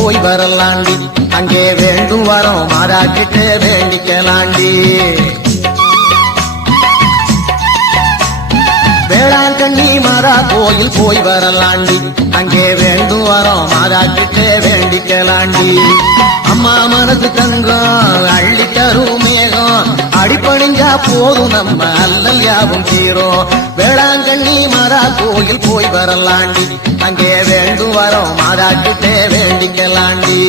போய் வரலாண்டி அங்கே வேண்டும் வரோம் மாறாக்கிட்டு வேண்டிக்கலாண்டி வேளாங்கண்ணி மாறா கோயில் போய் வரலாண்டி அங்கே வேண்டும் வரோம் மாறாக்கிட்டு வேண்டிக்கலாண்டி அம்மா மனசு தங்கம் அள்ளி தரும் மேகம் அடிப்பணிஞ்சா போதும் நம்ம அல்லல் யாவும் தீரும் வேளாங்கண்ணி மாறா கோயில் போய் வரலாண்டி அங்கே வேண்டும் வரோம் மாறாக்கிட்டே வேண்டிக்கலாண்டி